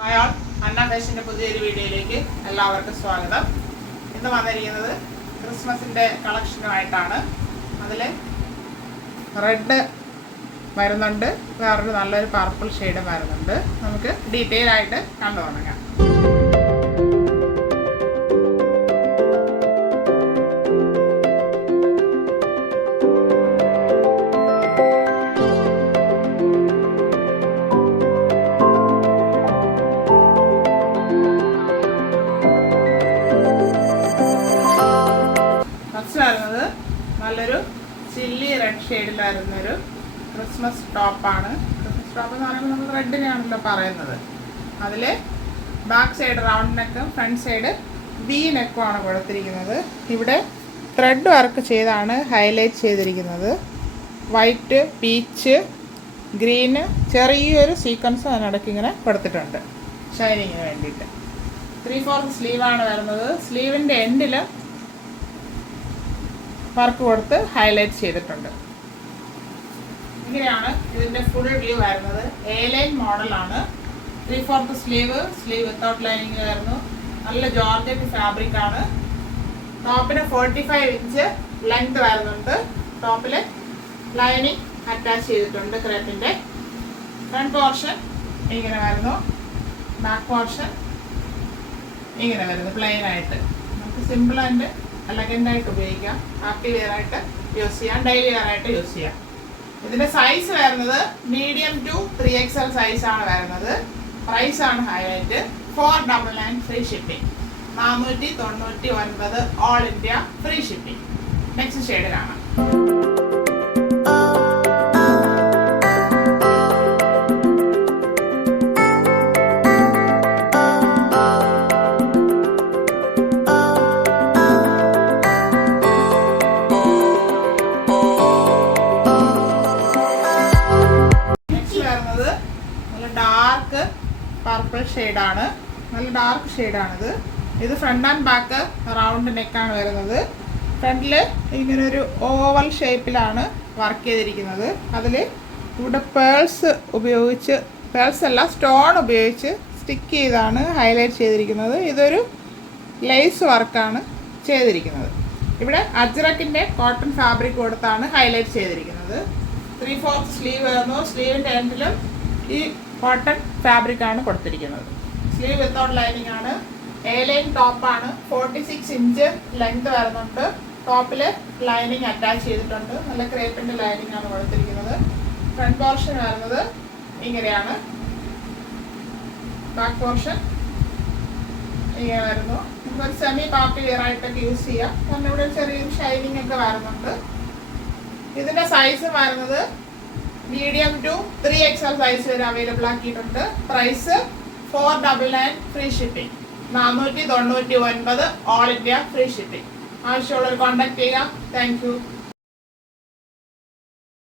Hi all, അന്ന ഫാഷൻ്റെ പുതിയൊരു വീഡിയോയിലേക്ക് എല്ലാവർക്കും സ്വാഗതം. ഇന്ന് വന്നിരിക്കുന്നത് ക്രിസ്മസിൻ്റെ കളക്ഷനുമായിട്ടാണ്. അതിൽ റെഡ് വരുന്നുണ്ട്, വേറൊരു നല്ലൊരു പർപ്പിൾ ഷെയ്ഡും വരുന്നുണ്ട്. നമുക്ക് ഡീറ്റെയിൽ ആയിട്ട് കണ്ടു തുടങ്ങാം. വരുന്നത് നല്ലൊരു ചില്ലി റെഡ് ഷെയ്ഡിൽ വരുന്നൊരു ക്രിസ്മസ് ടോപ്പാണ്. ക്രിസ്മസ് ടോപ്പ് എന്ന് പറയുമ്പോൾ നമ്മൾ റെഡിനാണല്ലോ പറയുന്നത്. അതിൽ ബാക്ക് സൈഡ് റൗണ്ട് നെക്കും ഫ്രണ്ട് സൈഡ് വി നെക്കും ആണ് കൊടുത്തിരിക്കുന്നത്. ഇവിടെ ത്രെഡ് വർക്ക് ചെയ്താണ് ഹൈലൈറ്റ് ചെയ്തിരിക്കുന്നത്. വൈറ്റ്, പീച്ച്, ഗ്രീന്, ചെറിയൊരു സീക്വൻസ് അതിനിടയ്ക്ക് ഇങ്ങനെ കൊടുത്തിട്ടുണ്ട് ഷൈനിങ്ങിന് വേണ്ടിയിട്ട്. 3/4 സ്ലീവാണ് വരുന്നത്. സ്ലീവിൻ്റെ എൻഡിൽ വർക്ക് കൊടുത്ത് ഹൈലൈറ്റ് ചെയ്തിട്ടുണ്ട്. ഇങ്ങനെയാണ് ഇതിൻ്റെ ഫുൾ വ്യൂ വരുന്നത്. A-ലൈൻ മോഡലാണ്. 3/4 സ്ലീവ് വിത്തൗട്ട് ലൈനിങ് വരുന്നു. നല്ല ജോർജറ്റ് ഫാബ്രിക് ആണ്. ടോപ്പിന് 45 ഇഞ്ച് ലെങ്ത് വരുന്നുണ്ട്. ടോപ്പിൽ ലൈനിങ് അറ്റാച്ച് ചെയ്തിട്ടുണ്ട് ക്രേപ്പിൻ്റെ. ഫ്രണ്ട് പോർഷൻ ഇങ്ങനെ വരുന്നു, ബാക്ക് പോർഷൻ ഇങ്ങനെ വരുന്നു പ്ലെയിൻ ആയിട്ട്. നമുക്ക് സിമ്പിൾ ആൻഡ് എലഗൻ്റ് ആയിട്ട് ഉപയോഗിക്കാം. പാർട്ടി വെയർ ആയിട്ട് യൂസ് ചെയ്യാം, ഡെയിലി വെയർ ആയിട്ട് യൂസ് ചെയ്യാം. ഇതിൻ്റെ സൈസ് വരുന്നത് മീഡിയം ടു 3XL സൈസാണ് വരുന്നത്. പ്രൈസ് ആണ് highlight. 499 free shipping. 499 all India free shipping. Next shade കാണാം. ഡാർക്ക് പർപ്പിൾ ഷെയ്ഡാണ്, നല്ല ഡാർക്ക് ഷെയ്ഡാണിത്. ഇത് ഫ്രണ്ട് ആൻഡ് ബാക്ക് റൗണ്ട് നെക്കാണ് വരുന്നത്. ഫ്രണ്ടിൽ ഇങ്ങനൊരു ഓവൽ ഷേപ്പിലാണ് വർക്ക് ചെയ്തിരിക്കുന്നത്. അതിൽ ഇവിടെ പേൾസ് അല്ല സ്റ്റോൺ ഉപയോഗിച്ച് സ്റ്റിക്ക് ചെയ്താണ് ഹൈലൈറ്റ് ചെയ്തിരിക്കുന്നത്. ഇതൊരു ലേസ് വർക്കാണ് ചെയ്തിരിക്കുന്നത്. ഇവിടെ അജ്രക്കിൻ്റെ കോട്ടൺ ഫാബ്രിക് കൊടുത്താണ് ഹൈലൈറ്റ് ചെയ്തിരിക്കുന്നത്. 3/4 സ്ലീവ് വരുന്നു. സ്ലീവിൻ്റെ എൻഡിലും ഈ കോട്ടൺ ഫാബ്രിക് ആണ് കൊടുത്തിരിക്കുന്നത്. സ്ലീവ് വിത്തൗട്ട് ലൈനിങ് ആണ്. A-ലൈൻ ടോപ്പാണ്. 46 ഇഞ്ച് ലെങ്ത് വരുന്നുണ്ട്. ടോപ്പിൽ ലൈനിങ് അറ്റാച്ച് ചെയ്തിട്ടുണ്ട്. നല്ല ക്രേപ്പിൻ്റെ ലൈനിങ് ആണ് കൊടുത്തിരിക്കുന്നത്. ഫ്രണ്ട് പോർഷൻ വരുന്നത് ഇങ്ങനെയാണ്. ബാക്ക് പോർഷൻ ഇങ്ങനെ വരുന്നു. നമുക്കൊരു സെമി പാർട്ടി വെയർ ആയിട്ടൊക്കെ യൂസ് ചെയ്യാം. കാരണം ഇവിടെ ചെറിയൊരു ഷൈനിങ് ഒക്കെ വരുന്നുണ്ട്. ഇതിൻ്റെ സൈസ് വരുന്നത് മീഡിയം ടു 3XL സൈസ് വരെ അവൈലബിൾ ആക്കിയിട്ടുണ്ട്. Price 499 free shipping. 499 all India free shipping. ആവശ്യമുള്ളവർ കോൺടാക്ട് ചെയ്യുക. Thank U.